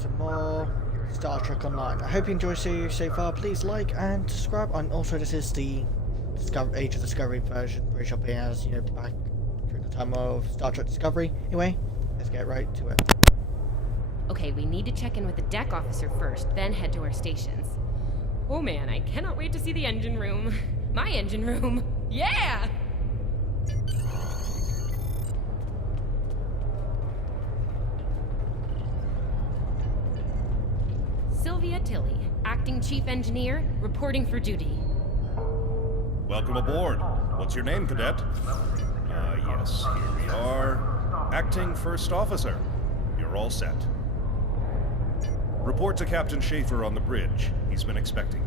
some more Star Trek Online. I hope you enjoy the series so far. Please like and subscribe. And also, this is the Age of Discovery version, which I've been as, you know, back during the time of Star Trek Discovery. Anyway, let's get right to it. Okay, we need to check in with the deck officer first, then head to our stations. Oh man, I cannot wait to see the engine room. My engine room. Yeah! Sylvia Tilly, Acting Chief Engineer, reporting for duty. Welcome aboard. What's your name, Cadet? Yes, here we are. Acting First Officer. You're all set. Report to Captain Schaefer on the bridge. He's been expecting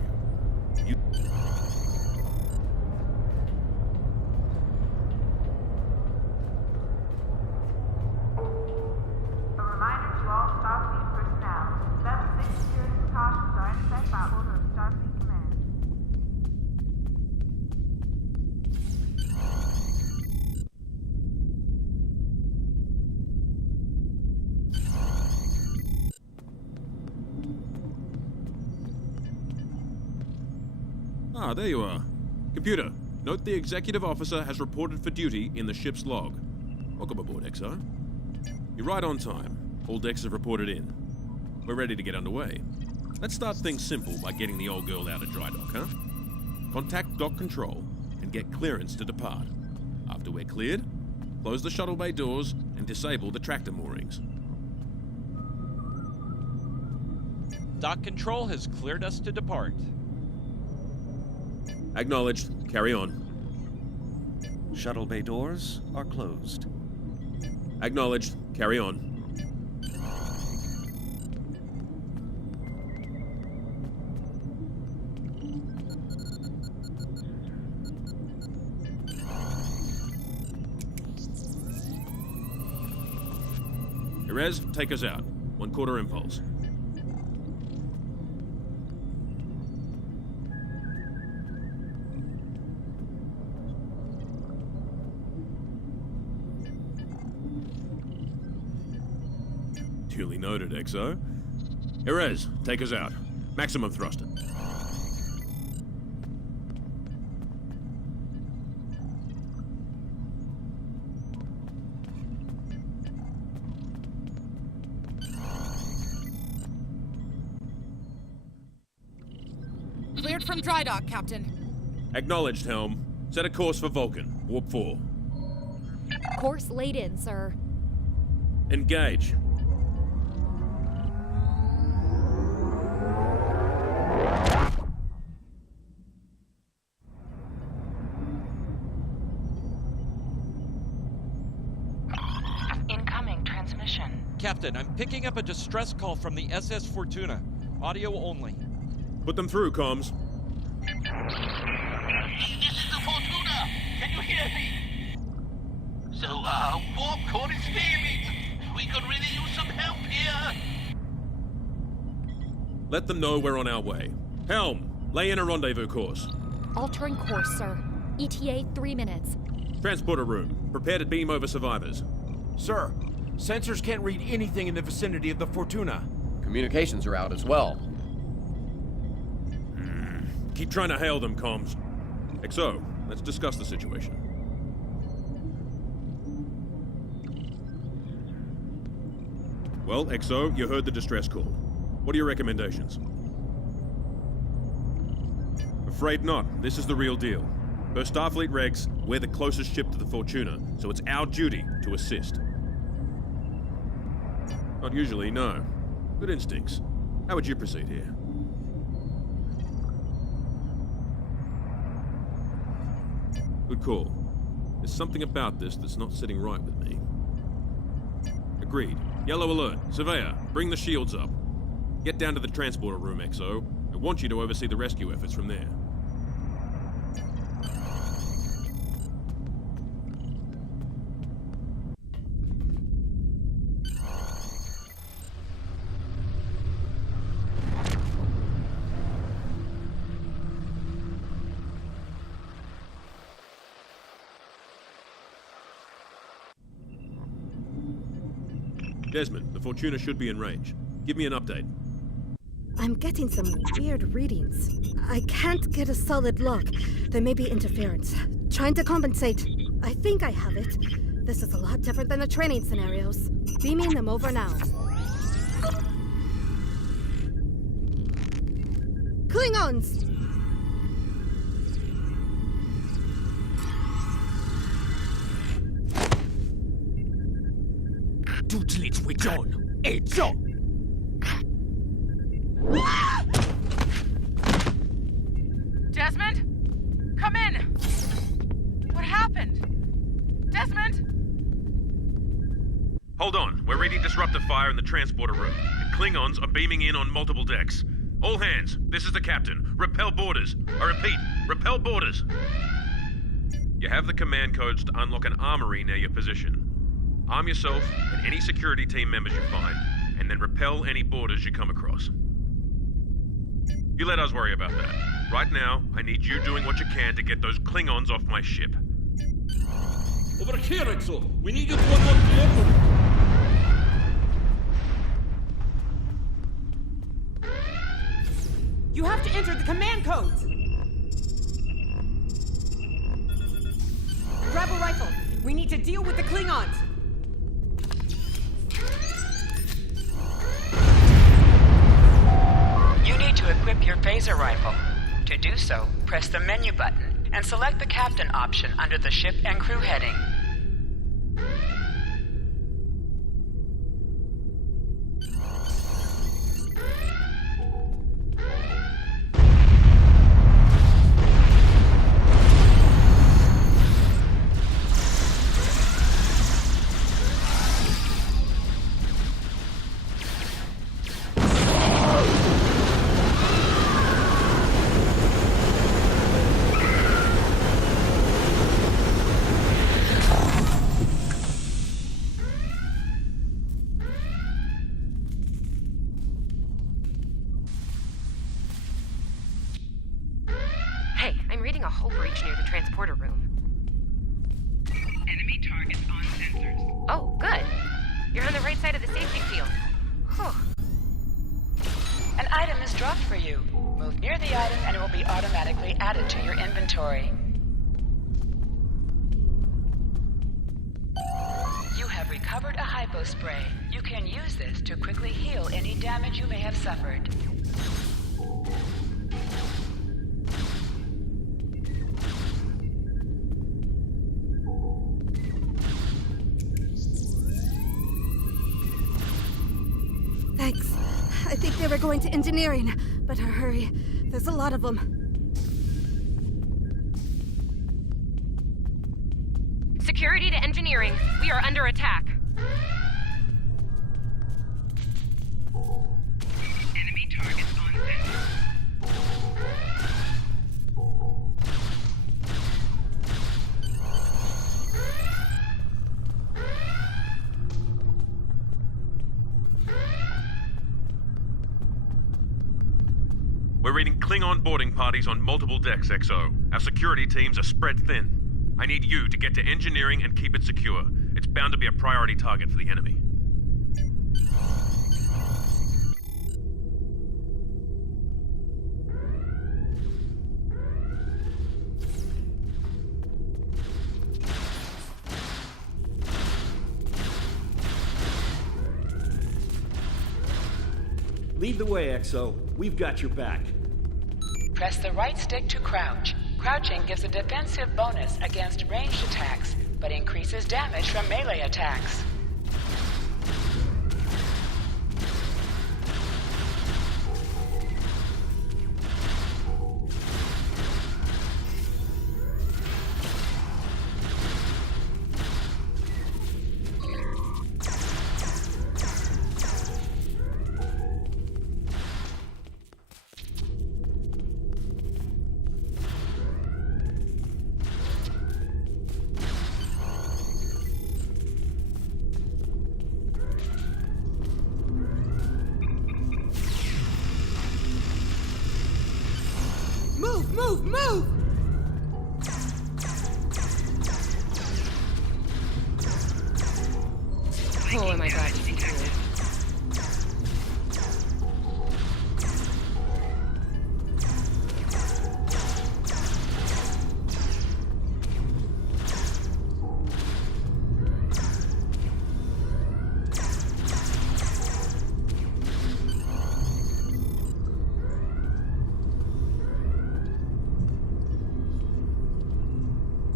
you. A reminder to all Starfleet personnel. Level 6 security precautions are in effect by order of Starfleet Command. Ah, there you are. Computer, note the executive officer has reported for duty in the ship's log. Welcome aboard, XO. You're right on time. All decks have reported in. We're ready to get underway. Let's start things simple by getting the old girl out of dry dock, huh? Contact dock control and get clearance to depart. After we're cleared, close the shuttle bay doors and disable the tractor moorings. Dock control has cleared us to depart. Acknowledged. Carry on. Shuttle bay doors are closed. Acknowledged. Carry on. Erez, take us out. 1/4 impulse. Duly noted, XO. Erez, take us out. Maximum thruster. Cleared from dry dock, Captain. Acknowledged, Helm. Set a course for Vulcan. Warp 4. Course laid in, sir. Engage. Incoming transmission. Captain, I'm picking up a distress call from the SS Fortuna. Audio only. Put them through, comms. This is the Fortuna! Can you hear me? So, warp core is failing. We could really use some help here. Let them know we're on our way. Helm, lay in a rendezvous course. Altering course, sir. ETA 3 minutes. Transporter room. Prepare to beam over survivors. Sir, sensors can't read anything in the vicinity of the Fortuna. Communications are out as well. Keep trying to hail them, comms. XO, let's discuss the situation. Well, XO, you heard the distress call. What are your recommendations? Afraid not. This is the real deal. Per Starfleet regs, we're the closest ship to the Fortuna, so it's our duty to assist. Not usually, no. Good instincts. How would you proceed here? Good call. There's something about this that's not sitting right with me. Agreed. Yellow alert. Surveyor, bring the shields up. Get down to the transporter room, XO. I want you to oversee the rescue efforts from there. Desmond, the Fortuna should be in range. Give me an update. I'm getting some weird readings. I can't get a solid lock. There may be interference. Trying to compensate. I think I have it. This is a lot different than the training scenarios. Beaming them over now. Klingons! Desmond? Come in! What happened? Desmond? Hold on. We're reading disruptor fire in the transporter room. And Klingons are beaming in on multiple decks. All hands, this is the captain. Repel boarders. I repeat, repel boarders. You have the command codes to unlock an armory near your position. Arm yourself and any security team members you find, and then repel any boarders you come across. You let us worry about that. Right now, I need you doing what you can to get those Klingons off my ship. Over here, Exo! We need you to unlock the armory! You have to enter the command codes! Grab a rifle. We need to deal with the Klingons. You need to equip your phaser rifle. To do so, press the menu button and select the captain option under the ship and crew heading. Hey, I'm reading a hull breach near the transporter room. Enemy targets on sensors. Oh, good. You're on the right side of the safety field. Whew. An item is dropped for you. Move near the item and it will be automatically added to your inventory. You have recovered a hypo spray. You can use this to quickly heal any damage you may have suffered. Thanks. I think they were going to engineering. Better hurry. There's a lot of them. Security to engineering. We are under attack. Enemy targets on sensors. We're reading Klingon boarding parties on multiple decks, XO. Our security teams are spread thin. I need you to get to engineering and keep it secure. It's bound to be a priority target for the enemy. Lead the way, XO. We've got your back. Press the right stick to crouch. Crouching gives a defensive bonus against ranged attacks, but increases damage from melee attacks. Move! Move! Oh my god, this is weird.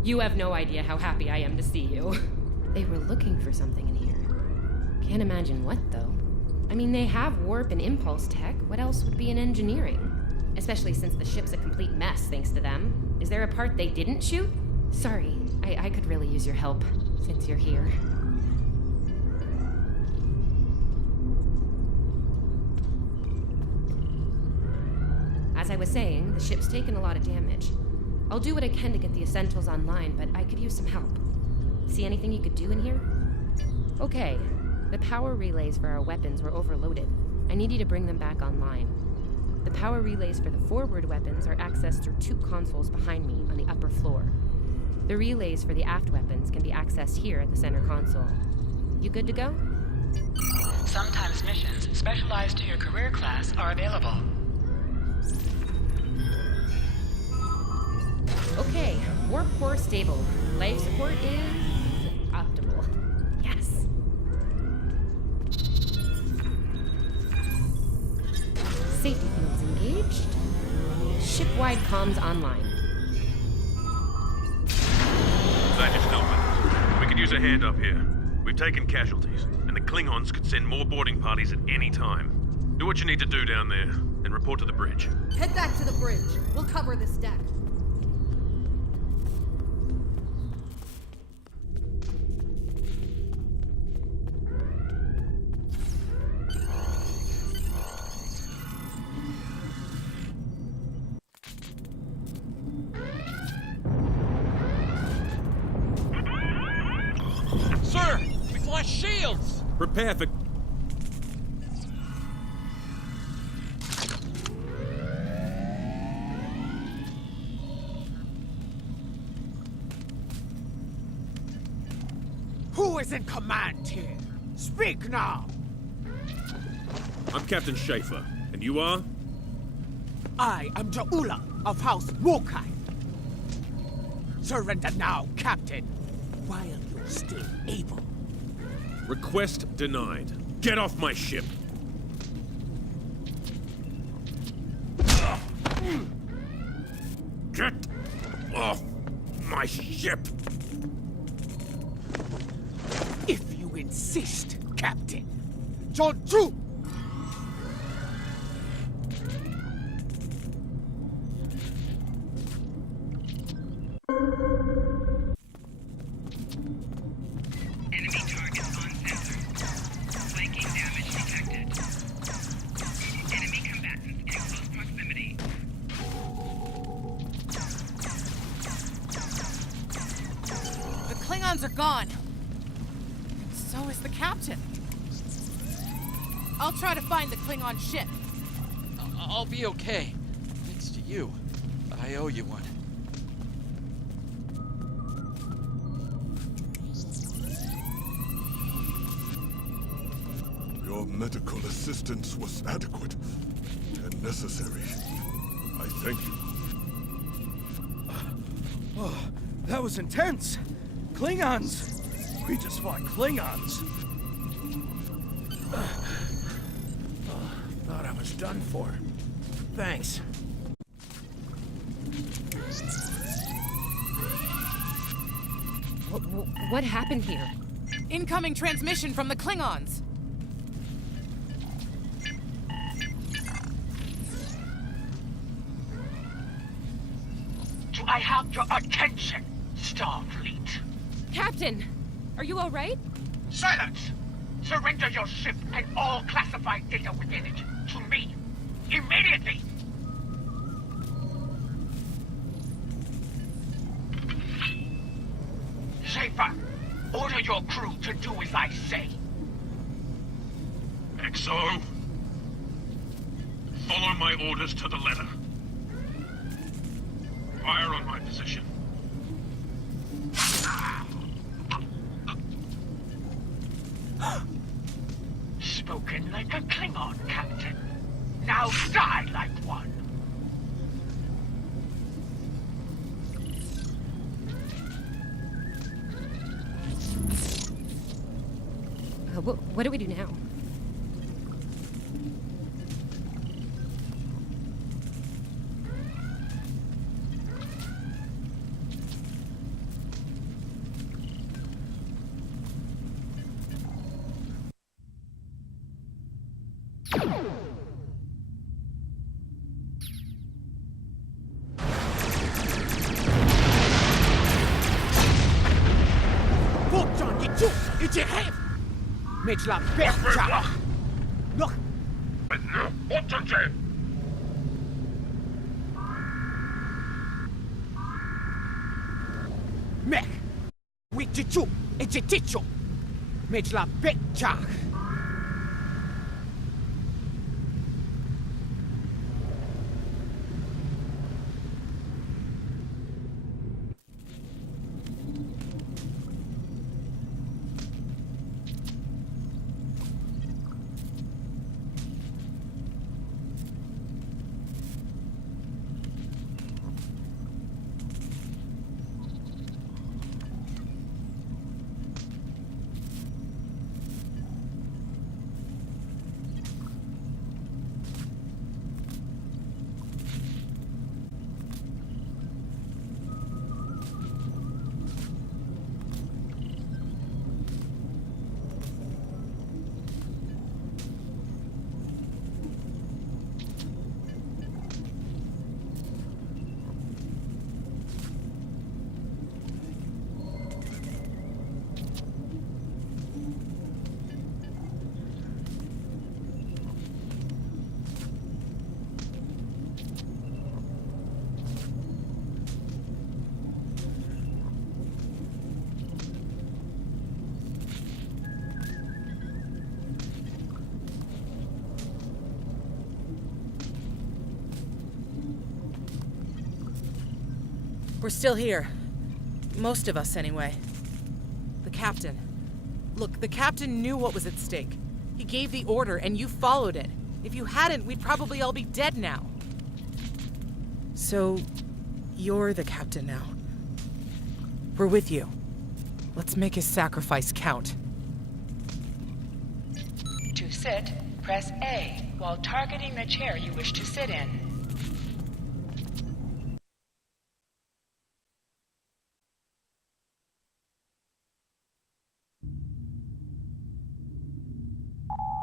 You have no idea how happy I am to see you. They were looking for something in here. Can't imagine what, though. I mean, they have warp and impulse tech. What else would be in engineering? Especially since the ship's a complete mess thanks to them. Is there a part they didn't shoot? Sorry, I could really use your help, since you're here. As I was saying, the ship's taken a lot of damage. I'll do what I can to get the essentials online, but I could use some help. See anything you could do in here? Okay, the power relays for our weapons were overloaded. I need you to bring them back online. The power relays for the forward weapons are accessed through 2 consoles behind me on the upper floor. The relays for the aft weapons can be accessed here at the center console. You good to go? Sometimes missions specialized to your career class are available. Okay, warp core stable. Life support is optimal. Yes. Safety fields engaged. Ship-wide comms online. Major Stillman, we could use a hand up here. We've taken casualties, and the Klingons could send more boarding parties at any time. Do what you need to do down there, then report to the bridge. Head back to the bridge. We'll cover this deck. Sir, we've lost shields! Prepare for... Who is in command here? Speak now! I'm Captain Schaefer, and you are? I am Ja'ula of House Mokai. Surrender now, Captain, while you're still able. Request denied. Get off my ship! Get off my ship! If you insist, Captain. John Chu! Enemy targets on sensor. Flanking damage detected. Enemy combatants in close proximity. The Klingons are gone. So is the captain. I'll try to find the Klingon ship. I'll be okay. Thanks to you. I owe you one. Your medical assistance was adequate and necessary. I thank you. Oh, that was intense. Klingons. We just fought Klingons. Thought I was done for. Thanks. What happened here? Incoming transmission from the Klingons. Do I have your attention, Starfleet? Captain, are you all right? Silence! Surrender your ship and all classified data within it to me. Immediately! Schaefer, order your crew to do as I say. XO, follow my orders to the letter. Fire on my position. Spoken like a Klingon, Captain. Now die like one. What do we do now? 住！一起黑！灭了别炸！那。 Mec, we did you, it's a teacher. Make la picture. We're still here. Most of us, anyway. The captain. Look, the captain knew what was at stake. He gave the order, and you followed it. If you hadn't, we'd probably all be dead now. So, you're the captain now. We're with you. Let's make his sacrifice count. To sit, press A while targeting the chair you wish to sit in.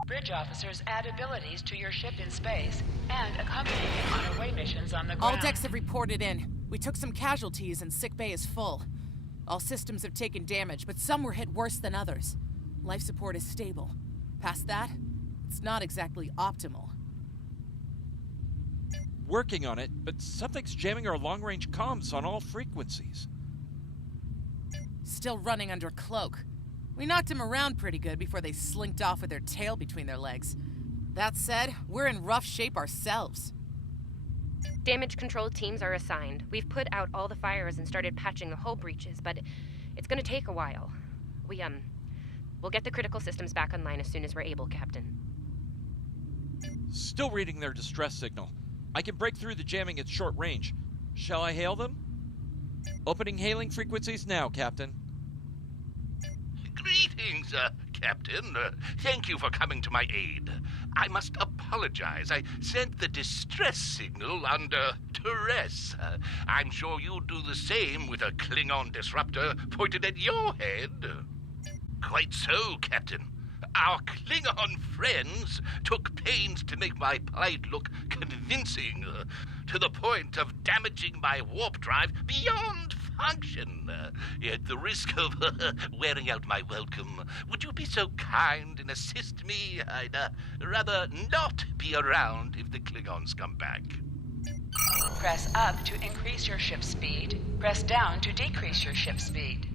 Bridge officers add abilities to your ship in space and accompany you on away missions on the ground. All decks have reported in. We took some casualties and sickbay is full. All systems have taken damage, but some were hit worse than others. Life support is stable. Past that, it's not exactly optimal. Working on it, but something's jamming our long-range comms on all frequencies. Still running under cloak. We knocked him around pretty good before they slinked off with their tail between their legs. That said, we're in rough shape ourselves. Damage control teams are assigned. We've put out all the fires and started patching the hull breaches, but it's gonna take a while. We'll get the critical systems back online as soon as we're able, Captain. Still reading their distress signal. I can break through the jamming at short range. Shall I hail them? Opening hailing frequencies now, Captain. Greetings, Captain. Thank you for coming to my aid. I must apologize. I sent the distress signal under duress. I'm sure you'd do the same with a Klingon disruptor pointed at your head. Quite so, Captain. Our Klingon friends took pains to make my plight look convincing, to the point of damaging my warp drive beyond function. At the risk of wearing out my welcome, would you be so kind and assist me? I'd rather not be around if the Klingons come back. Press up to increase your ship speed. Press down to decrease your ship speed.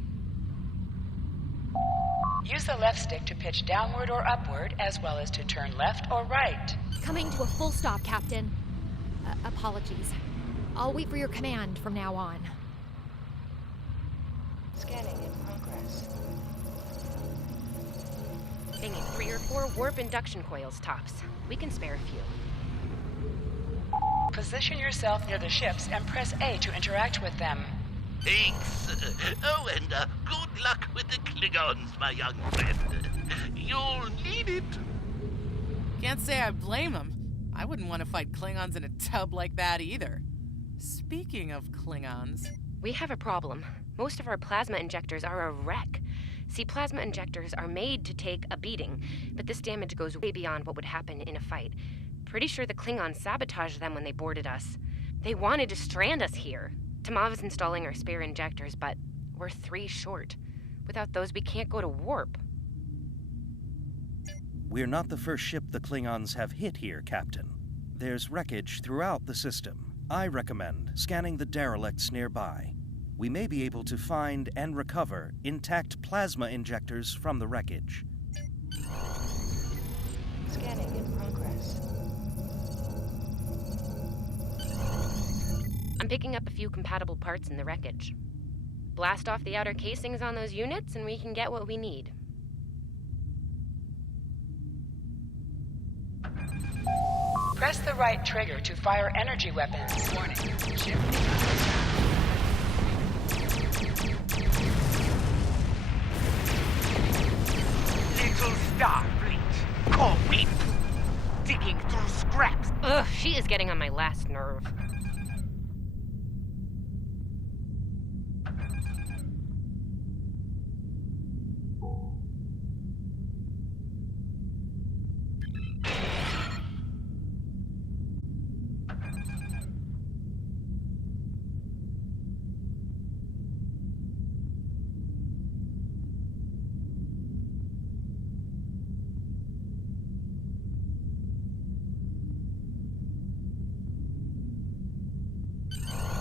Use the left stick to pitch downward or upward, as well as to turn left or right. Coming to a full stop, Captain. Apologies. I'll wait for your command from now on. Scanning in progress. They need 3 or 4 warp induction coils tops. We can spare a few. Position yourself near the ships and press A to interact with them. Thanks. Oh, and good luck with the Klingons, my young friend. You'll need it. Can't say I blame him. I wouldn't want to fight Klingons in a tub like that either. Speaking of Klingons... We have a problem. Most of our plasma injectors are a wreck. See, plasma injectors are made to take a beating, but this damage goes way beyond what would happen in a fight. Pretty sure the Klingons sabotaged them when they boarded us. They wanted to strand us here. Tamav's installing our spare injectors, but we're 3 short. Without those, we can't go to warp. We're not the first ship the Klingons have hit here, Captain. There's wreckage throughout the system. I recommend scanning the derelicts nearby. We may be able to find and recover intact plasma injectors from the wreckage. Scanning in progress. I'm picking up a few compatible parts in the wreckage. Blast off the outer casings on those units, and we can get what we need. Press the right trigger to fire energy weapons. Warning. Ship Little Starfleet, call me. Digging through scraps. Ugh, she is getting on my last nerve.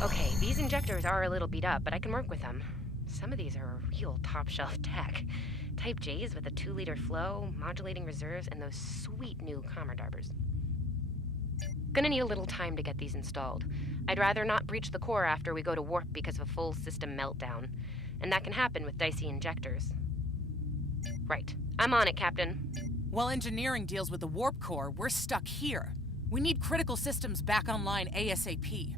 Okay, these injectors are a little beat up, but I can work with them. Some of these are real top-shelf tech. Type J's with a 2-liter flow, modulating reserves, and those sweet new Commodarbers. Gonna need a little time to get these installed. I'd rather not breach the core after we go to warp because of a full system meltdown. And that can happen with dicey injectors. Right. I'm on it, Captain. While engineering deals with the warp core, we're stuck here. We need critical systems back online ASAP.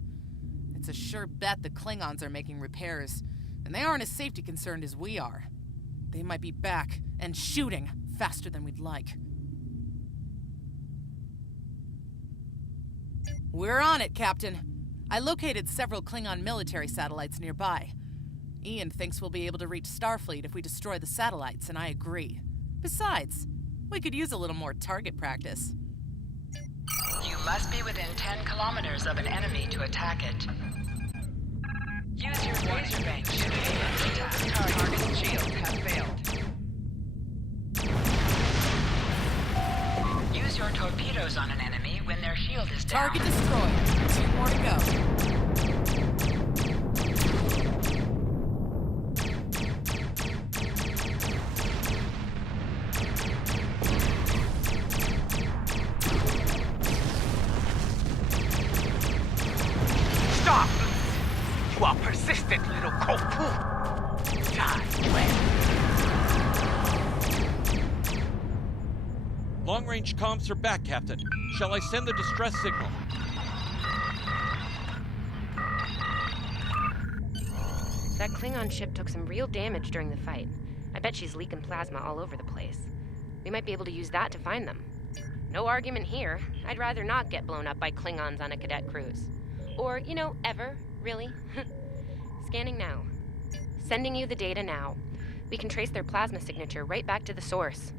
It's a sure bet the Klingons are making repairs, and they aren't as safety concerned as we are. They might be back and shooting faster than we'd like. We're on it, Captain. I located several Klingon military satellites nearby. Ian thinks we'll be able to reach Starfleet if we destroy the satellites, and I agree. Besides, we could use a little more target practice. You must be within 10 kilometers of an enemy to attack it. Use your laser range to attack. Target shields have failed. Use your torpedoes on an enemy when their shield is down. Target destroyed. 2 more to go. Stop! You are persistent, little cope. Die well. Long-range comms are back, Captain. Shall I send the distress signal? That Klingon ship took some real damage during the fight. I bet she's leaking plasma all over the place. We might be able to use that to find them. No argument here. I'd rather not get blown up by Klingons on a cadet cruise. Or, you know, ever, really. Scanning now. Sending you the data now. We can trace their plasma signature right back to the source.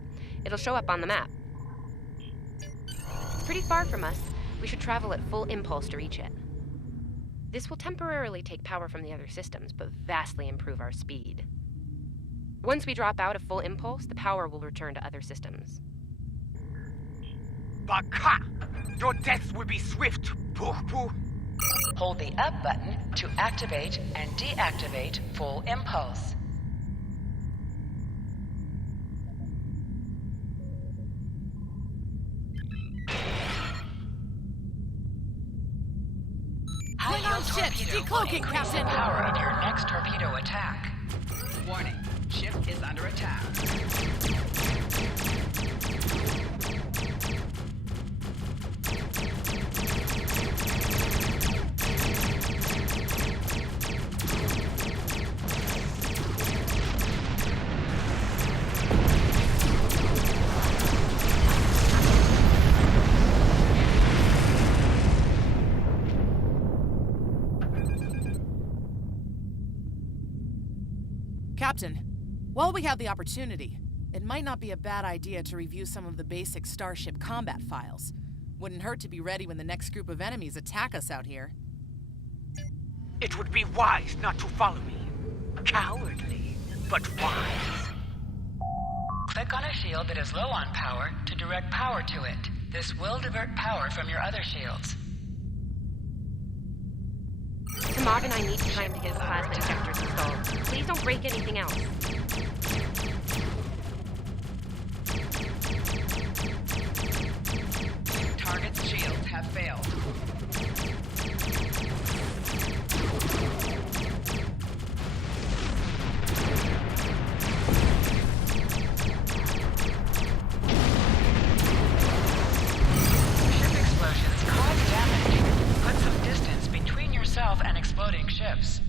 It'll show up on the map. It's pretty far from us. We should travel at full impulse to reach it. This will temporarily take power from the other systems, but vastly improve our speed. Once we drop out of full impulse, the power will return to other systems. Baka! Your death will be swift, Pooh-Pooh. Hold the up button to activate and deactivate full impulse. Klingon ships, decloaking, Captain! Power in your next torpedo attack. Warning, ship is under attack. Captain, while we have the opportunity, it might not be a bad idea to review some of the basic Starship combat files. Wouldn't hurt to be ready when the next group of enemies attack us out here. It would be wise not to follow me. Cowardly. but wise. Click on a shield that is low on power to direct power to it. This will divert power from your other shields. Samad and I need time to get his plasma injectors installed. Please don't break anything else. Target's shields have failed. Ship explosions cause damage. Put some distance between yourself and exploding ships.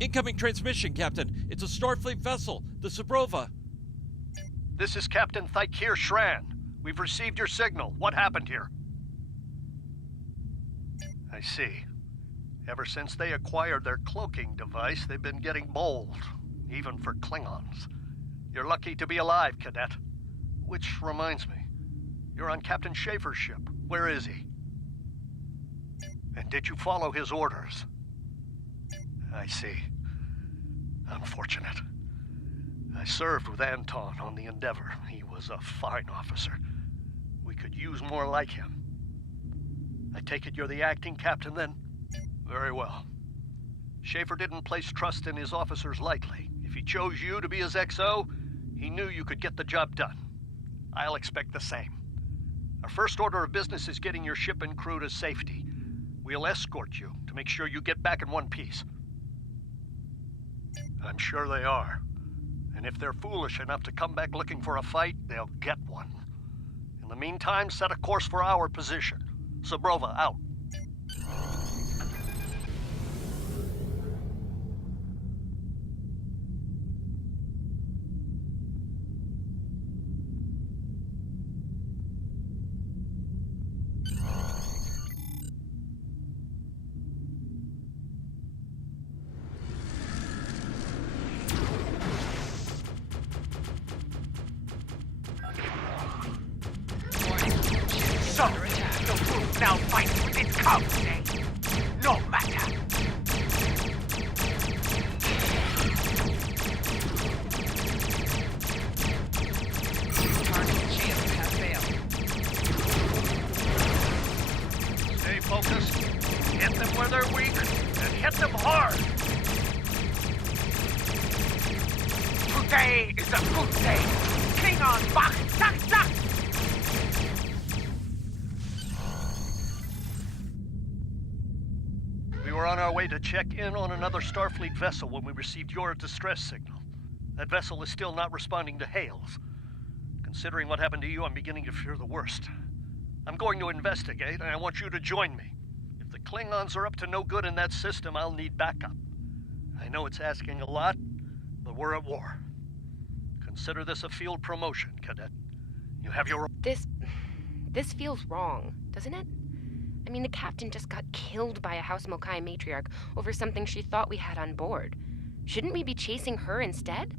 Incoming transmission, Captain. It's a Starfleet vessel, the Sabrova. This is Captain Thykir Shran. We've received your signal. What happened here? I see. Ever since they acquired their cloaking device, they've been getting bold, even for Klingons. You're lucky to be alive, Cadet. Which reminds me, you're on Captain Schaefer's ship. Where is he? And did you follow his orders? I see. Unfortunate. I served with Anton on the Endeavor. He was a fine officer. We could use more like him. I take it you're the acting captain, then? Very well. Schaefer didn't place trust in his officers lightly. If he chose you to be his XO, he knew you could get the job done. I'll expect the same. Our first order of business is getting your ship and crew to safety. We'll escort you to make sure you get back in one piece. I'm sure they are. And if they're foolish enough to come back looking for a fight, they'll get one. In the meantime, set a course for our position. Sabrova, out. So, the wolf now fights with its cubs, eh? No matter. Target's shields have failed. Stay focused. Hit them where they're weak, and hit them hard. Today is a good day. Klingon back, zack, zack. We were on our way to check in on another Starfleet vessel when we received your distress signal. That vessel is still not responding to hails. Considering what happened to you, I'm beginning to fear the worst. I'm going to investigate, and I want you to join me. If the Klingons are up to no good in that system, I'll need backup. I know it's asking a lot, but we're at war. Consider this a field promotion, Cadet. You have your... This feels wrong, doesn't it? I mean, the captain just got killed by a House Mokai matriarch over something she thought we had on board. Shouldn't we be chasing her instead?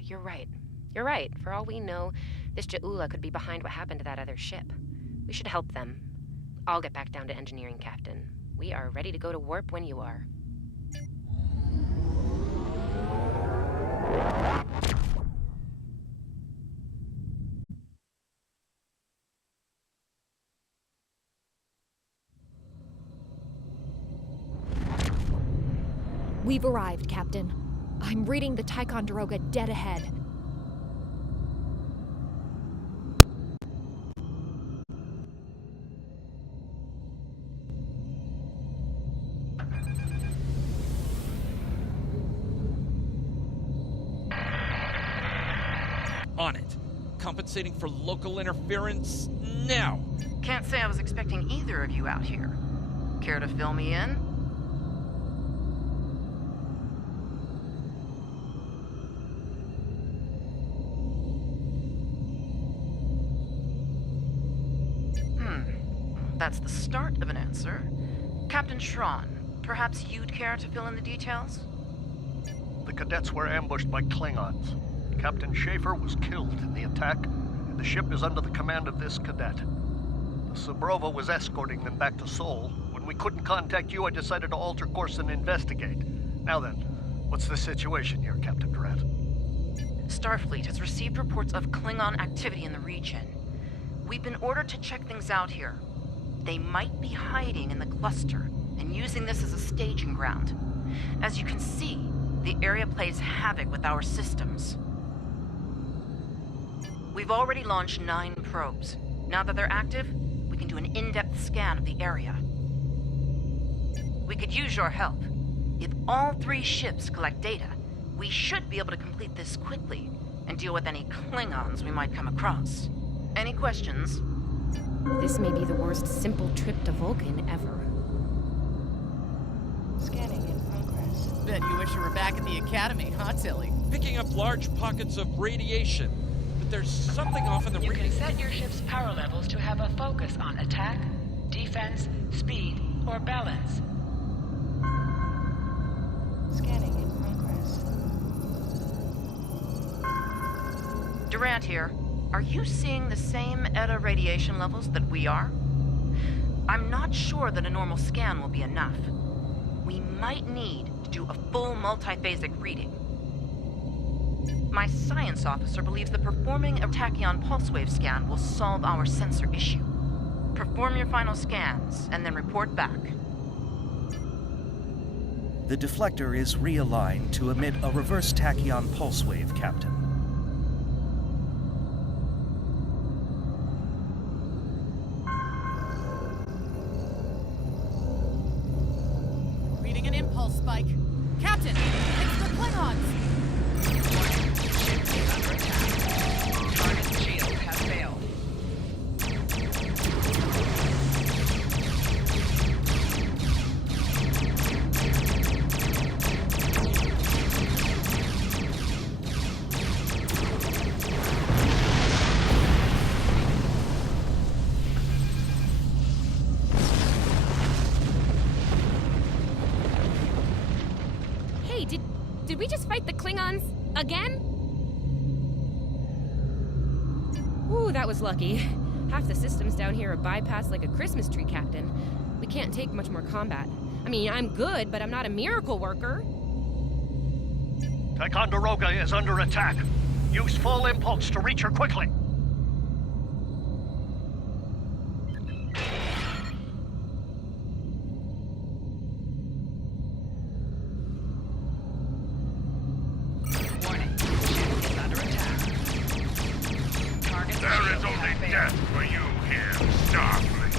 You're right. You're right. For all we know, this Ja'ula could be behind what happened to that other ship. We should help them. I'll get back down to engineering, Captain. We are ready to go to warp when you are. We've arrived, Captain. I'm reading the Ticonderoga dead ahead. On it. Compensating for local interference now. Can't say I was expecting either of you out here. Care to fill me in? That's the start of an answer. Captain Shran, perhaps you'd care to fill in the details? The cadets were ambushed by Klingons. Captain Schaefer was killed in the attack, and the ship is under the command of this cadet. The Sabrova was escorting them back to Sol when When we couldn't contact you, I decided to alter course and investigate. Now then, what's the situation here, Captain Durant? Starfleet has received reports of Klingon activity in the region. We've been ordered to check things out here. They might be hiding in the cluster and using this as a staging ground. As you can see, the area plays havoc with our systems. We've already launched 9 probes. Now that they're active, we can do an in-depth scan of the area. We could use your help. If all 3 ships collect data, we should be able to complete this quickly and deal with any Klingons we might come across. Any questions? This may be the worst simple trip to Vulcan ever. Scanning in progress. Bet you wish you were back at the academy, huh, Tilly? Picking up large pockets of radiation. But there's something off in the You reading. can set your ship's power levels to have a focus on attack, defense, speed, or balance. Scanning in progress. Durant here. Are you seeing the same ETA radiation levels that we are? I'm not sure that a normal scan will be enough. We might need to do a full multiphasic reading. My science officer believes that performing a tachyon pulse wave scan will solve our sensor issue. Perform your final scans and then report back. The deflector is realigned to emit a reverse tachyon pulse wave, Captain. Reading an impulse spike. Captain, it's the Klingons! Ship is under attack. Target shield has failed. Hey, did we just fight the Klingons again? Ooh, that was lucky. Half the systems down here are bypassed like a Christmas tree, Captain. We can't take much more combat. I mean, I'm good, but I'm not a miracle worker. Ticonderoga is under attack. Use full impulse to reach her quickly. Warning. Ship is under attack. Target There shield is only has failed. death for you here, Starfleet.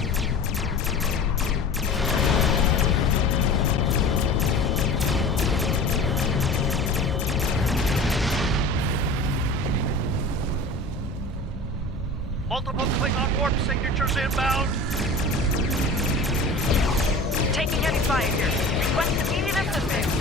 Multiple Klingon warp signatures inbound. Taking heavy fire here. Request immediate assistance.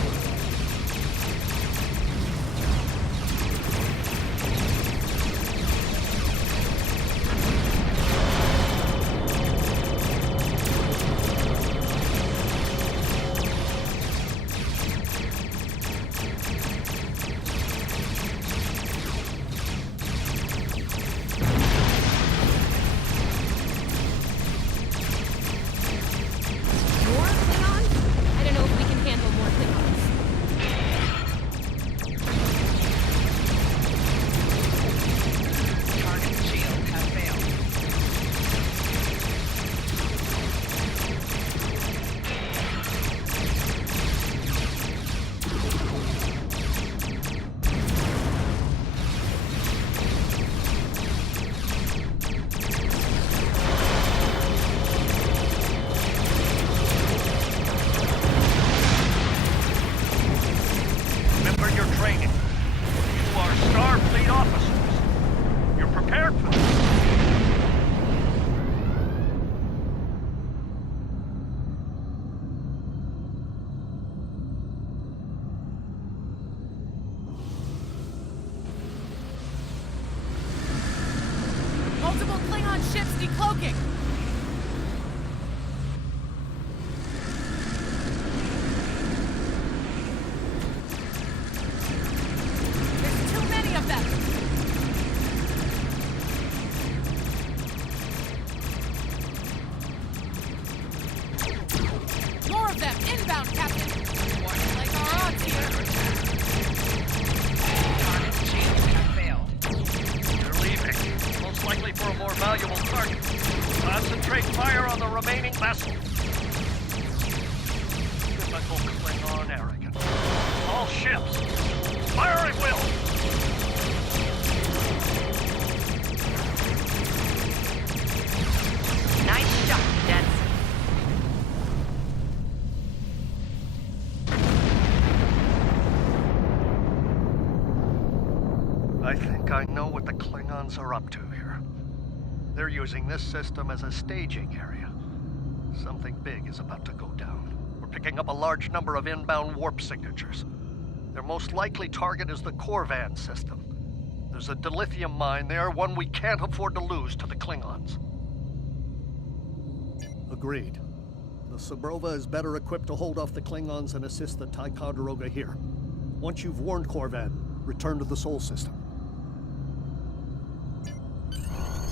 More Klingons? I don't know if we can handle more Klingons. Target shield has failed. Remember your training. You are Starfleet officers. You're prepared for this. Multiple Klingon ships decloaking! There's too many of them! ships. Fire at will. Nice shot, cadets. I think I know what the Klingons are up to here. They're using this system as a staging area. Something big is about to go down. We're picking up a large number of inbound warp signatures. Their most likely target is the Korvan system. There's a dilithium mine there, one we can't afford to lose to the Klingons. Agreed. The Sabrova is better equipped to hold off the Klingons and assist the Ticonderoga here. Once you've warned Korvan, return to the Sol system.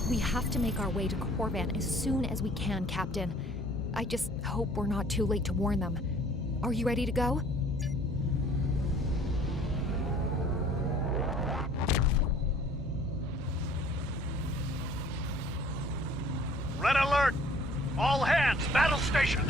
We have to make our way to Korvan as soon as we can, Captain. I just hope we're not too late to warn them. Are you ready to go? Red alert! All hands, battle station!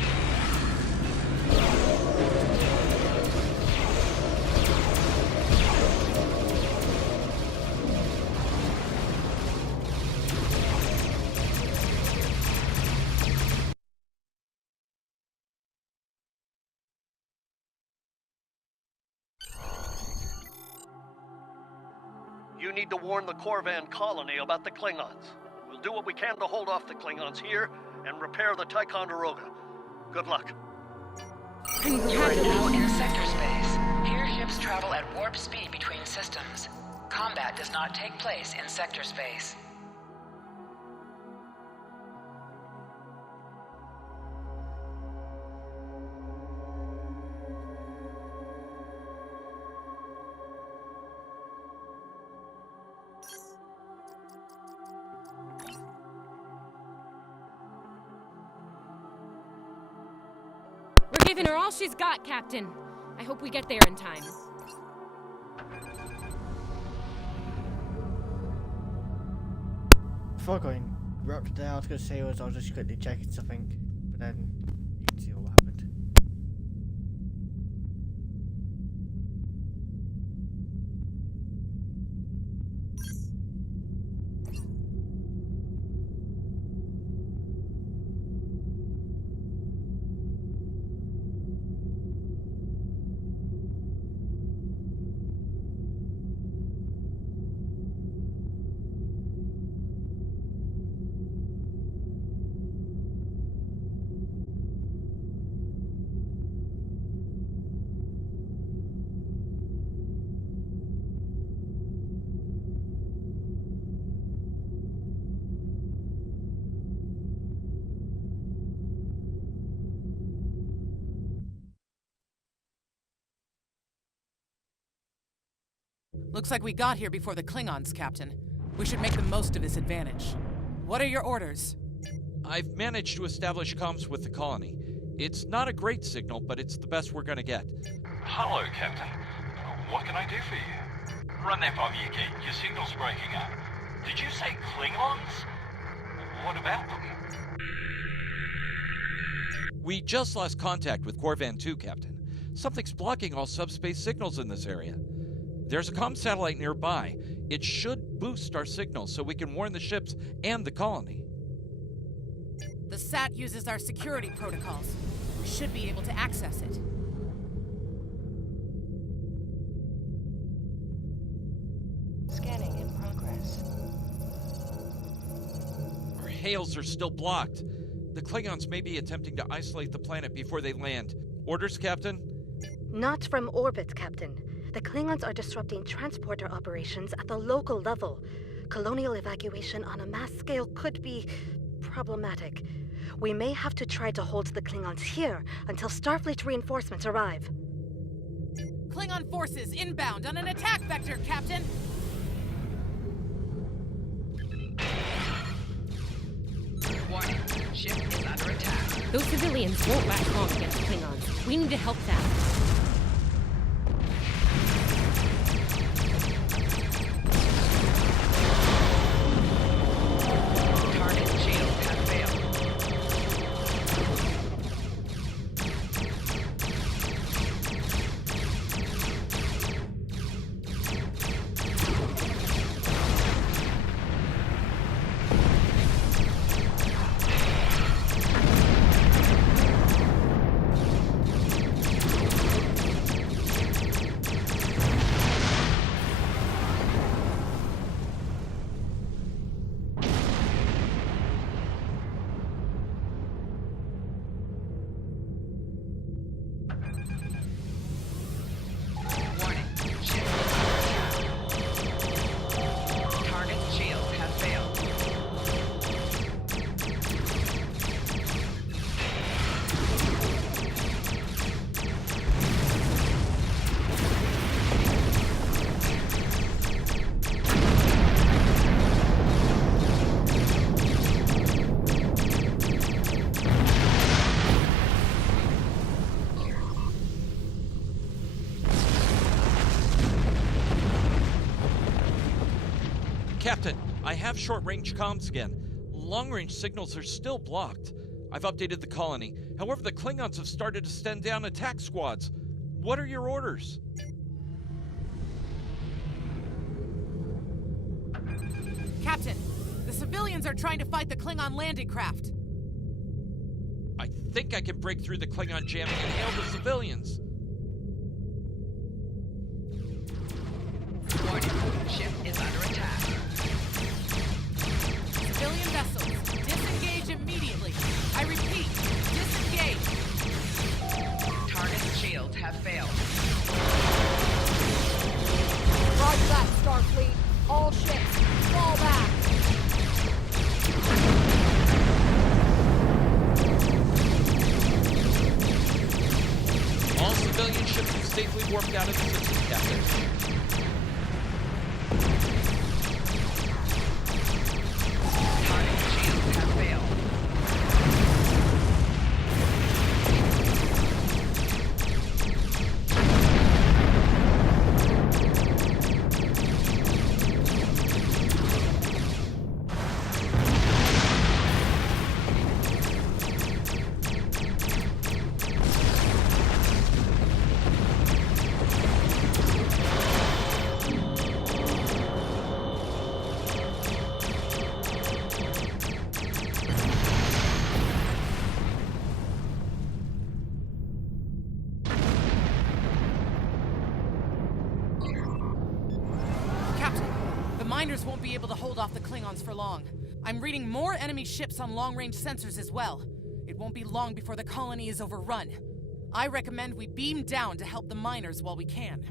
You need to warn the Korvan colony about the Klingons. We'll do what we can to hold off the Klingons here and repair the Ticonderoga. Good luck. You are now in sector space. Here ships travel at warp speed between systems. Combat does not take place in sector space. We're giving her all she's got, Captain. I hope we get there in time. Before going right up there, I was going to say was I was just quickly checking something, but then you can see what happened. Looks like we got here before the Klingons, Captain. We should make the most of this advantage. What are your orders? I've managed to establish comms with the colony. It's not a great signal, but it's the best we're gonna get. Hello, Captain. What can I do for you? Run that by me again. Your signal's breaking up. Did you say Klingons? What about them? We just lost contact with Korvan 2, Captain. Something's blocking all subspace signals in this area. There's a comm satellite nearby. It should boost our signal so we can warn the ships and the colony. The SAT uses our security protocols. We should be able to access it. Scanning in progress. Our hails are still blocked. The Klingons may be attempting to isolate the planet before they land. Orders, Captain? Not from orbit, Captain. The Klingons are disrupting transporter operations at the local level. Colonial evacuation on a mass scale could be problematic. We may have to try to hold the Klingons here until Starfleet reinforcements arrive. Klingon forces inbound on an attack vector, Captain! Warning, ship is under attack. Those civilians won't last long against the Klingons. We need to help them. Captain, I have short-range comms again. Long-range signals are still blocked. I've updated the colony. However, the Klingons have started to send down attack squads. What are your orders? Captain, the civilians are trying to fight the Klingon landing craft. I think I can break through the Klingon jamming and hail the civilians. Warning, ship is under attack. Civilian vessels, disengage immediately. I repeat, disengage. Target shields have failed. Roger that, Starfleet. All ships, fall back. All civilian ships have safely warped out of the system, Captain. Target shields have failed. Miners won't be able to hold off the Klingons for long. I'm reading more enemy ships on long-range sensors as well. It won't be long before the colony is overrun. I recommend we beam down to help the miners while we can.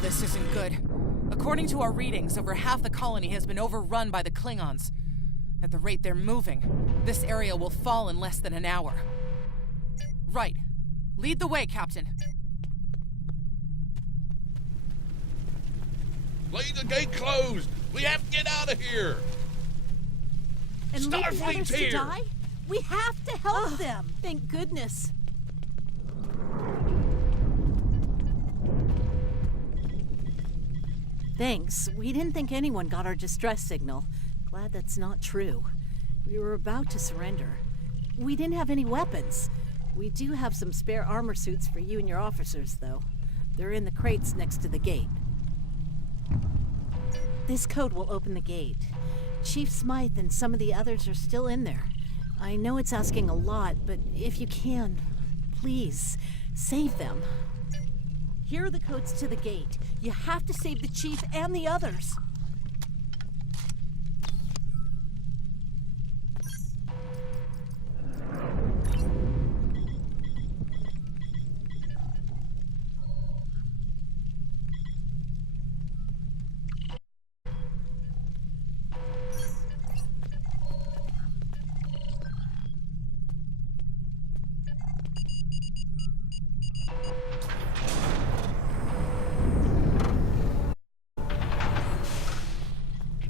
This isn't good. According to our readings, over half the colony has been overrun by the Klingons. At the rate they're moving, this area will fall in less than an hour. Right. Lead the way, Captain. Leave the gate closed! We have to get out of here! And leave the Starfleet's others to here! die? We have to help them! Thank goodness. Thanks. We didn't think anyone got our distress signal. Glad that's not true. We were about to surrender. We didn't have any weapons. We do have some spare armor suits for you and your officers, though. They're in the crates next to the gate. This code will open the gate. Chief Smythe and some of the others are still in there. I know it's asking a lot, but if you can, please, save them. Here are the codes to the gate. You have to save the Chief and the others.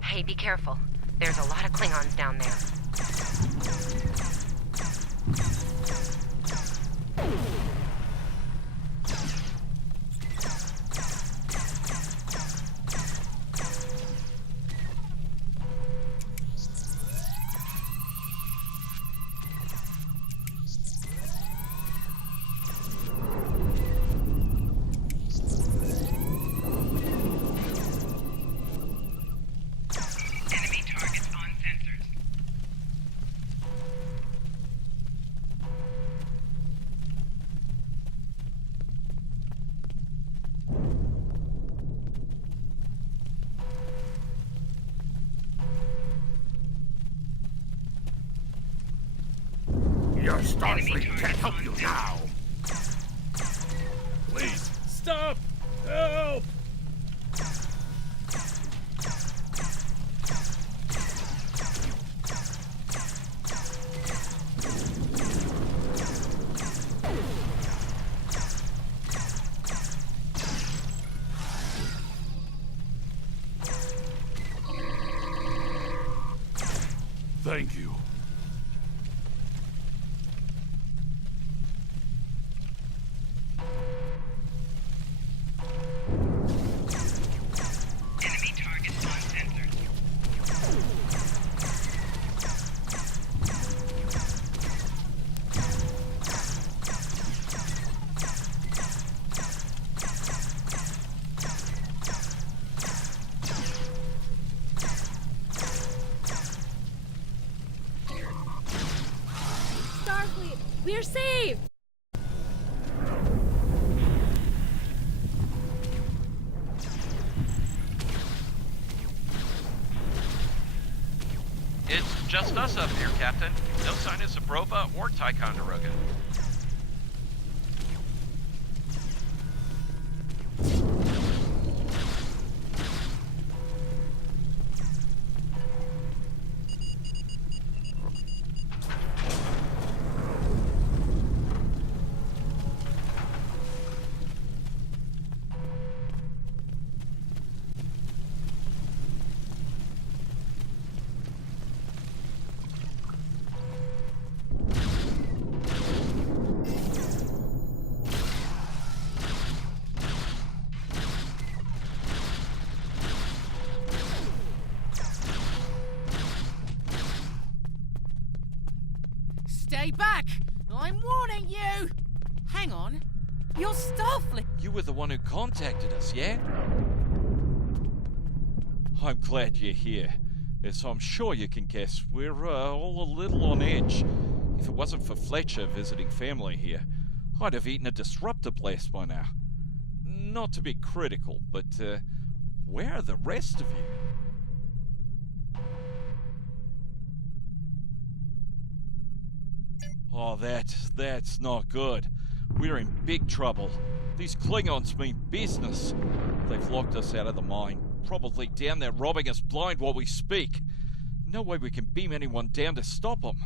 Hey, be careful. There's a lot of Klingons down there. Your Starfleet can't help you now! Please, stop! Help! Thank you. Enemy targets uncensored. Starfleet, we're saved! It's just us up here, Captain. No sign of Sabrova or Ticonderoga. Stay back! I'm warning you! Hang on. You're Starfleet. You were the one who contacted us, yeah? I'm glad you're here. As I'm sure you can guess, we're all a little on edge. If it wasn't for Fletcher visiting family here, I'd have eaten a disruptor blast by now. Not to be critical, but where are the rest of you? Oh, that's not good. We're in big trouble. These Klingons mean business. They've locked us out of the mine, probably down there robbing us blind while we speak. No way we can beam anyone down to stop them.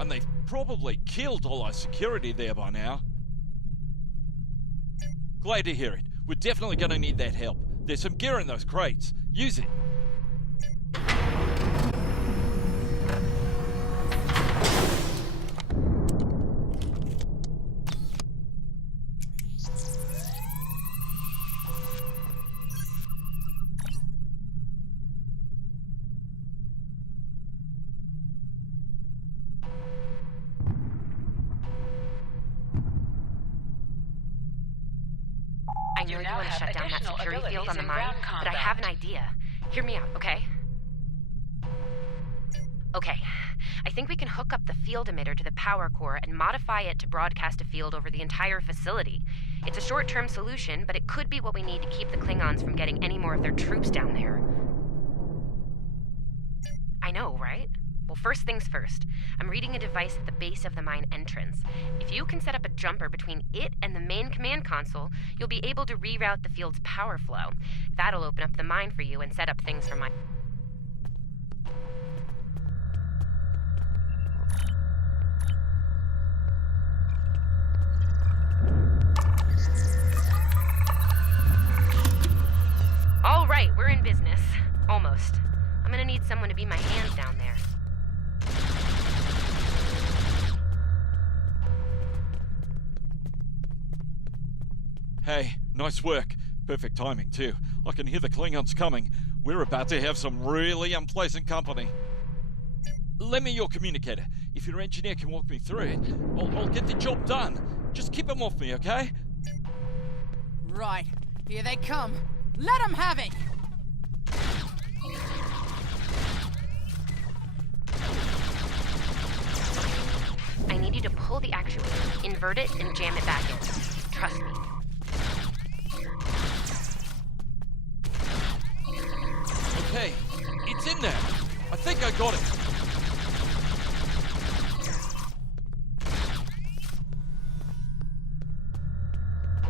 And they've probably killed all our security there by now. Glad to hear it. We're definitely going to need that help. There's some gear in those crates. Use it. I know you want to shut down that security field on the mine, but I have an idea. Hear me out, okay? Okay, I think we can hook up the field emitter to the power core and modify it to broadcast a field over the entire facility. It's a short-term solution, but it could be what we need to keep the Klingons from getting any more of their troops down there. I know, right? Well, first things first. I'm reading a device at the base of the mine entrance. If you can set up a jumper between it and the main command console, you'll be able to reroute the field's power flow. That'll open up the mine for you and set up things for my... All right, we're in business. Almost. I'm gonna need someone to be my hands down there. Hey, nice work. Perfect timing, too. I can hear the Klingons coming. We're about to have some really unpleasant company. Lend me your communicator. If your engineer can walk me through it, I'll get the job done. Just keep them off me, okay? Right. Here they come. Let them have it! I need you to pull the actuator, invert it, and jam it back in. Trust me. Okay, it's in there. I think I got it.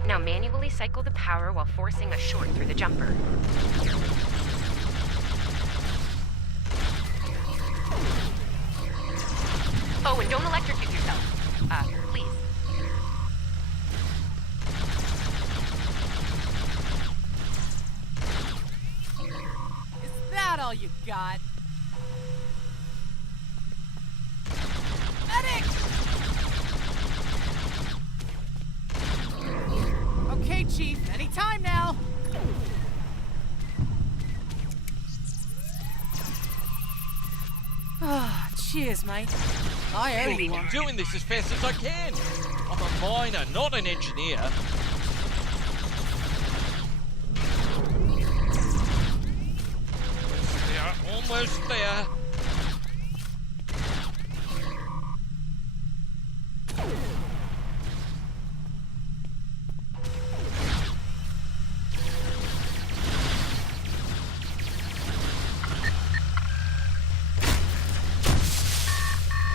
Now manually cycle the power while forcing a short through the jumper. Oh, and don't electrocute yourself. Please. Is that all you got? time now! Ah, cheers, mate. I owe you one. I'm doing this as fast as I can. I'm a miner, not an engineer. Almost there.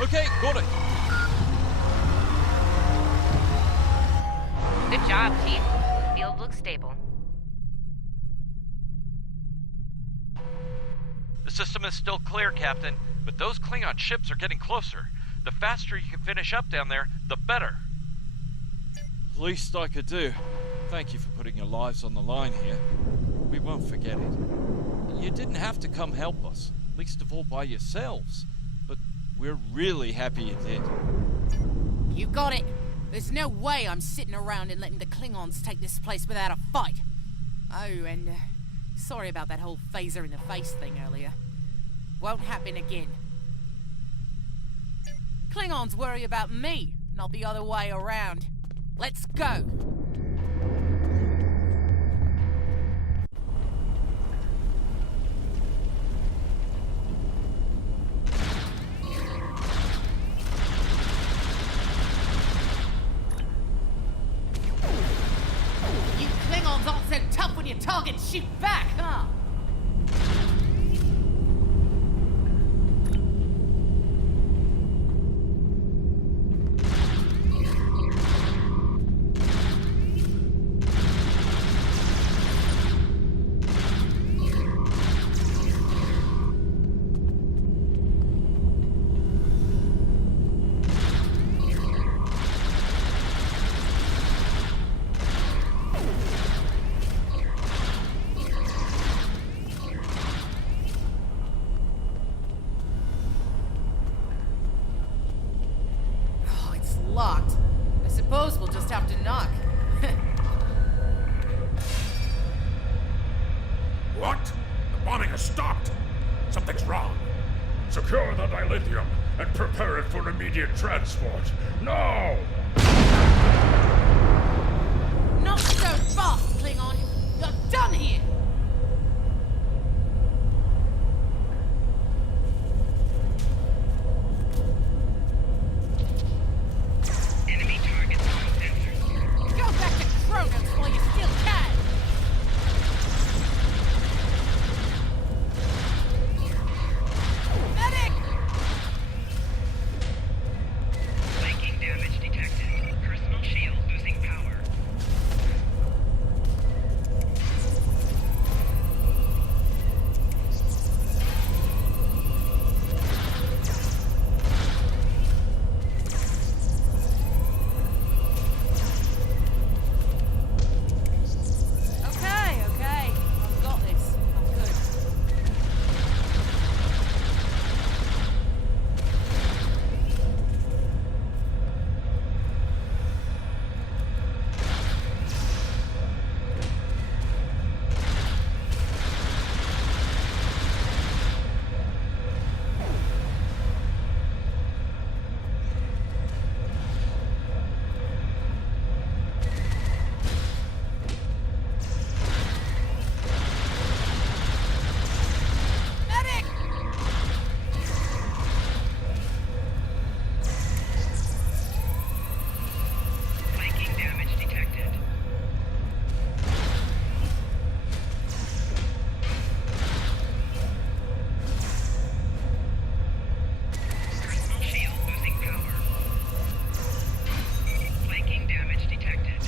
Okay, got it. Good job, Chief. Field looks stable. The system is still clear, Captain, but those Klingon ships are getting closer. The faster you can finish up down there, the better. Least I could do. Thank you for putting your lives on the line here. We won't forget it. You didn't have to come help us, least of all by yourselves. But we're really happy you did. You got it. There's no way I'm sitting around and letting the Klingons take this place without a fight. Oh, and sorry about that whole phaser in the face thing earlier. Won't happen again. Klingons worry about me, not the other way around. Let's go! You Klingons aren't so tough when your targets shoot back, huh? Locked. I suppose we'll just have to knock. What? The bombing has stopped! Something's wrong. Secure the dilithium and prepare it for immediate transport. Now! Not so fast, Klingon! You're done here! Enemy targets on sensors. Go back to Kronos while you still can! Medic! Flanking damage detected. Personal shield losing power. Okay, okay. I've got this. I'm good. Medic! Flanking damage detected. Personal shield losing power. Flanking damage detected.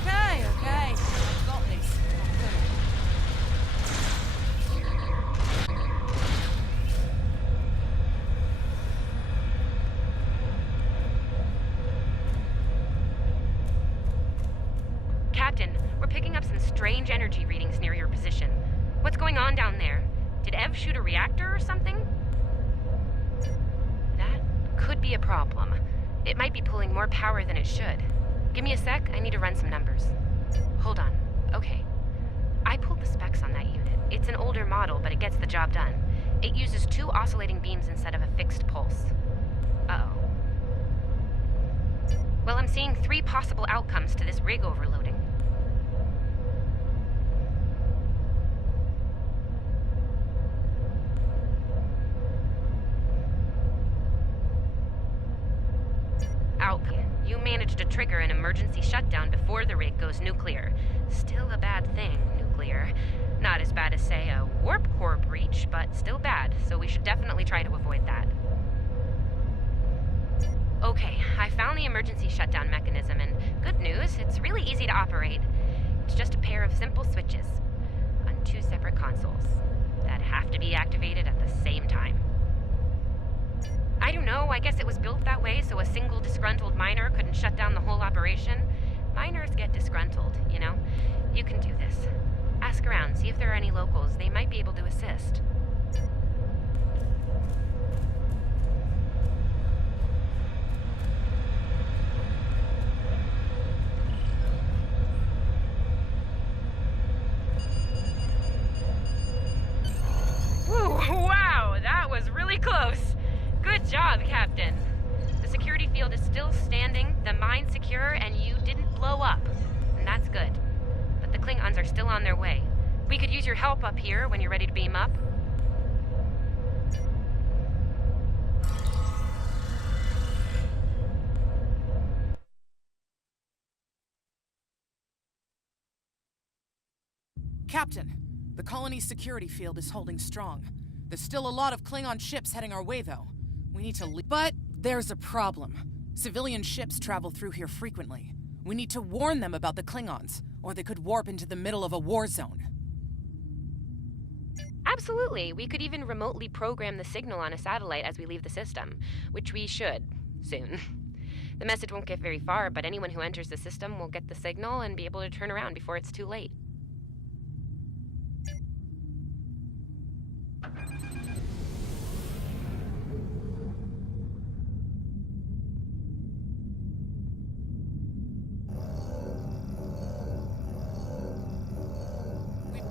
Okay, okay. I've got this. I'm good. Captain, we're picking up some strange energy readings near your position. What's going on down there? Did Ev shoot a reactor or something? That could be a problem. It might be pulling more power than it should. Give me a sec, I need to run some numbers. Hold on. Okay. I pulled the specs on that unit. It's an older model, but it gets the job done. It uses 2 oscillating beams instead of a fixed pulse. Uh-oh. Well, I'm seeing 3 possible outcomes to this rig overloading. Alp, you managed to trigger an emergency shutdown before the rig goes nuclear. Still a bad thing, nuclear. Not as bad as, say, a warp core breach, but still bad, so we should definitely try to avoid that. Okay, I found the emergency shutdown mechanism, and good news, it's really easy to operate. It's just a pair of simple switches on 2 separate consoles that have to be activated at the same time. I don't know, I guess it was built that way so a single disgruntled miner couldn't shut down the whole operation. Miners get disgruntled, you know? You can do this. Ask around, see if there are any locals. They might be able to assist. Whew, wow, that was really close. Good job, Captain. The security field is still standing, the mine's secure, and you didn't blow up. And that's good. But the Klingons are still on their way. We could use your help up here when you're ready to beam up. Captain, the colony's security field is holding strong. There's still a lot of Klingon ships heading our way, though. We need to leave. But there's a problem. Civilian ships travel through here frequently. We need to warn them about the Klingons, or they could warp into the middle of a war zone. Absolutely. We could even remotely program the signal on a satellite as we leave the system, which we should, soon. The message won't get very far, but anyone who enters the system will get the signal and be able to turn around before it's too late.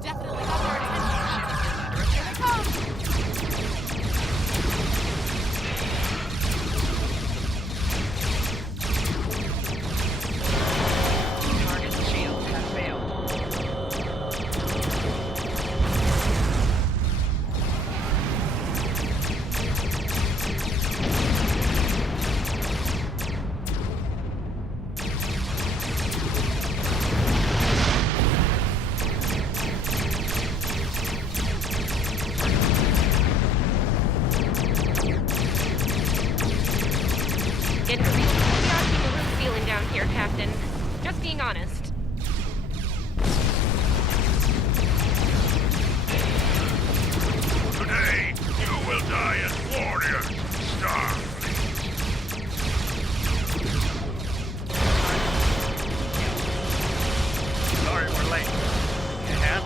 Definitely got their attention. Here they come! Target's shields have failed. Getting a real chaotic feeling down here, Captain. Just being honest. Today, you will die as warriors, Starfleet. Sorry we're late. You have?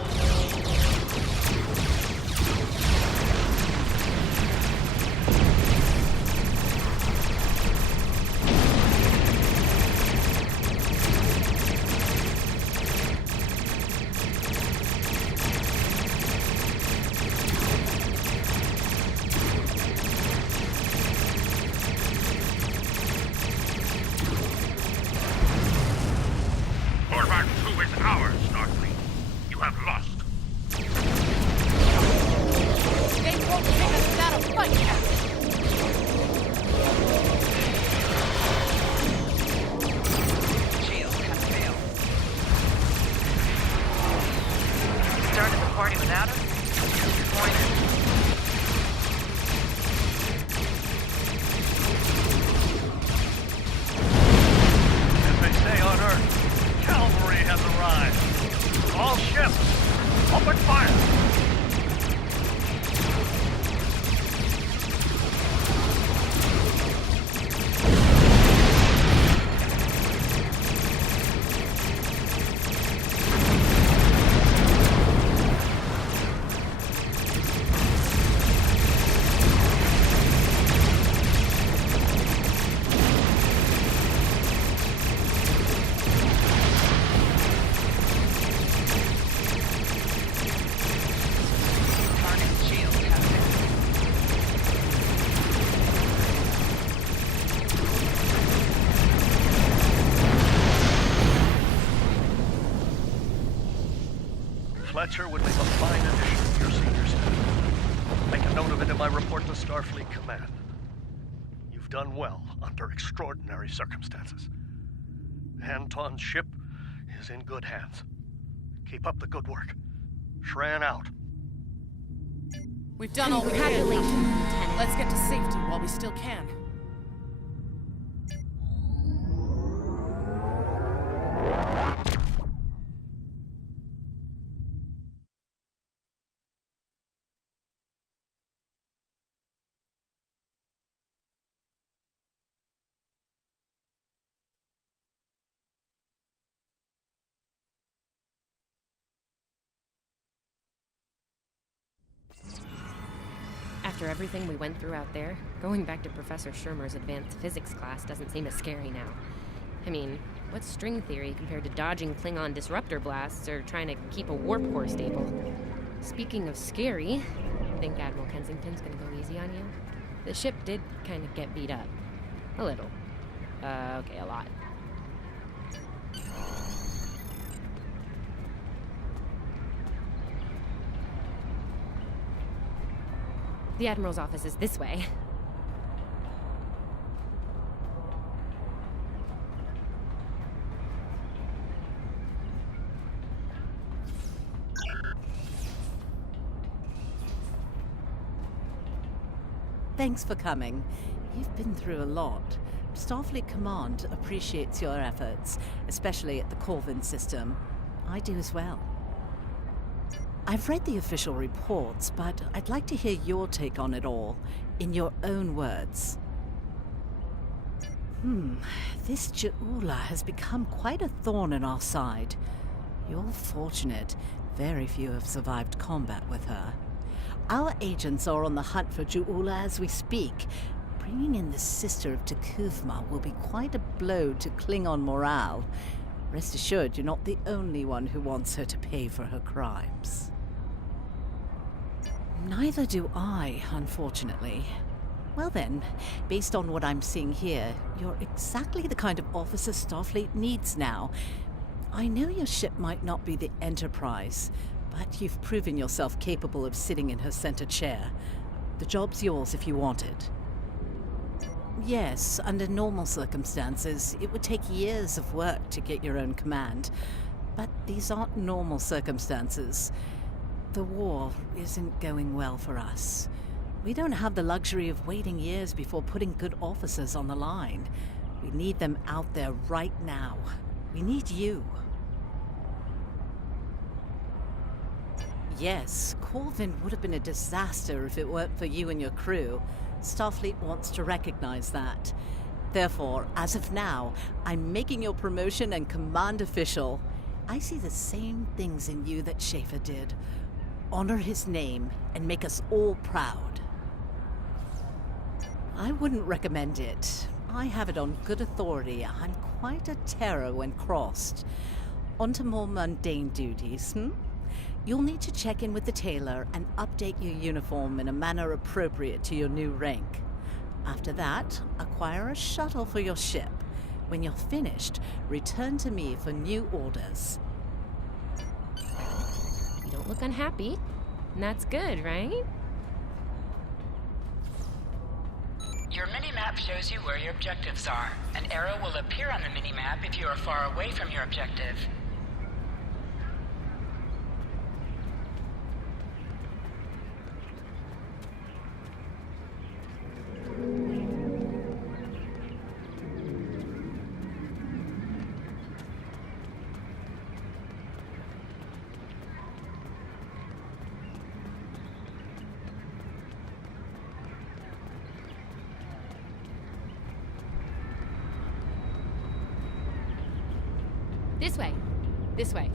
Fletcher would make a fine addition to your senior staff. Make a note of it in my report to Starfleet Command. You've done well under extraordinary circumstances. Anton's ship is in good hands. Keep up the good work. Shran out. We've done all we can. Congratulations. Let's get to safety while we still can. After everything we went through out there, going back to Professor Shermer's advanced physics class doesn't seem as scary now. I mean, what's string theory compared to dodging Klingon disruptor blasts or trying to keep a warp core stable? Speaking of scary, think Admiral Kensington's gonna go easy on you? The ship did kind of get beat up. A little. Okay, a lot. The Admiral's office is this way. Thanks for coming. You've been through a lot. Starfleet Command appreciates your efforts, especially at the Corvin system. I do as well. I've read the official reports, but I'd like to hear your take on it all, in your own words. This Ju'ula has become quite a thorn in our side. You're fortunate. Very few have survived combat with her. Our agents are on the hunt for Ju'ula as we speak. Bringing in the sister of T'Kuvma will be quite a blow to Klingon morale. Rest assured, you're not the only one who wants her to pay for her crimes. Neither do I, unfortunately. Well then, based on what I'm seeing here, you're exactly the kind of officer Starfleet needs now. I know your ship might not be the Enterprise, but you've proven yourself capable of sitting in her center chair. The job's yours if you want it. Yes, under normal circumstances, it would take years of work to get your own command. But these aren't normal circumstances. The war isn't going well for us. We don't have the luxury of waiting years before putting good officers on the line. We need them out there right now. We need you. Yes, Corvin would have been a disaster if it weren't for you and your crew. Starfleet wants to recognize that. Therefore, as of now, I'm making your promotion and command official. I see the same things in you that Schaefer did. Honor his name and make us all proud. I wouldn't recommend it. I have it on good authority. I'm quite a terror when crossed. On to more mundane duties, You'll need to check in with the tailor and update your uniform in a manner appropriate to your new rank. After that, acquire a shuttle for your ship. When you're finished, return to me for new orders. You don't look unhappy. And that's good, right? Your mini-map shows you where your objectives are. An arrow will appear on the mini-map if you are far away from your objective. This way. This way.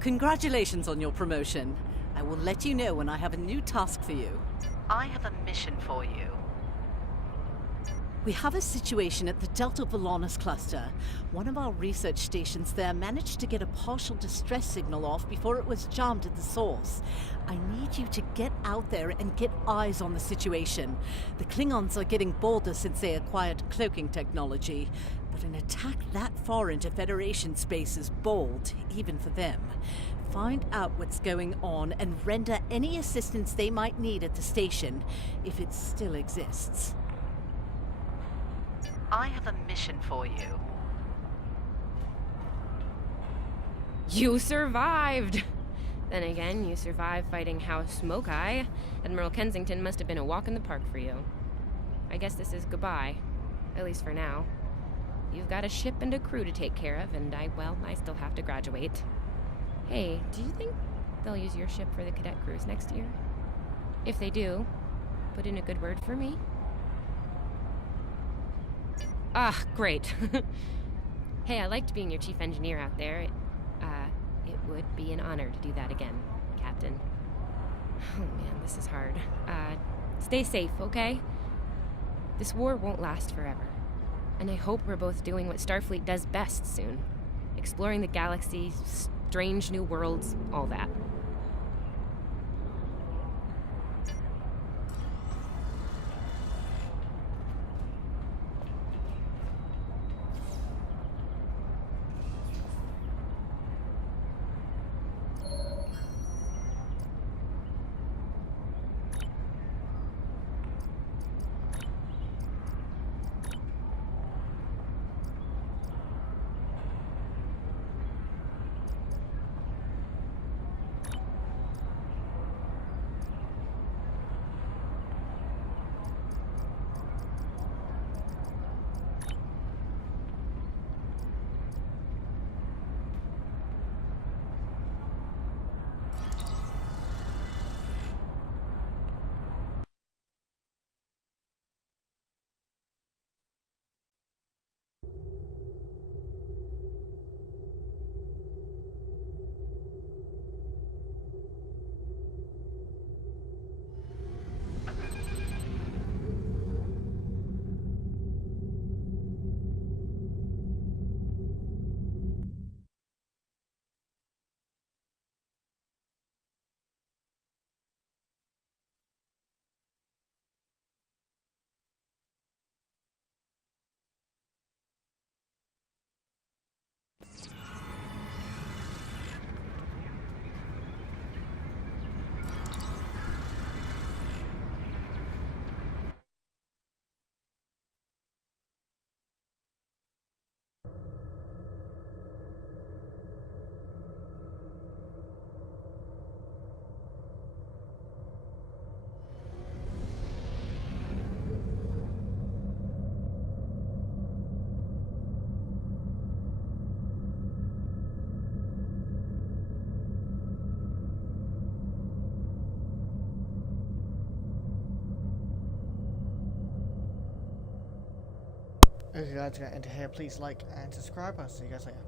Congratulations on your promotion. I will let you know when I have a new task for you. I have a mission for you. We have a situation at the Delta Volanus cluster. One of our research stations there managed to get a partial distress signal off before it was jammed at the source. I need you to get out there and get eyes on the situation. The Klingons are getting bolder since they acquired cloaking technology, but an attack that far into Federation space is bold, even for them. Find out what's going on and render any assistance they might need at the station, if it still exists. I have a mission for you. You survived! Then again, you survived fighting House Smoke-Eye. Admiral Kensington must have been a walk in the park for you. I guess this is goodbye. At least for now. You've got a ship and a crew to take care of, and I still have to graduate. Hey, do you think they'll use your ship for the cadet cruise next year? If they do, put in a good word for me. Ah, great. Hey, I liked being your chief engineer out there. It would be an honor to do that again, Captain. Oh man, this is hard. Stay safe, okay? This war won't last forever. And I hope we're both doing what Starfleet does best soon. Exploring the galaxy, strange new worlds, all that. Okay guys, we're gonna end here. Please like and subscribe. I'll see you guys later.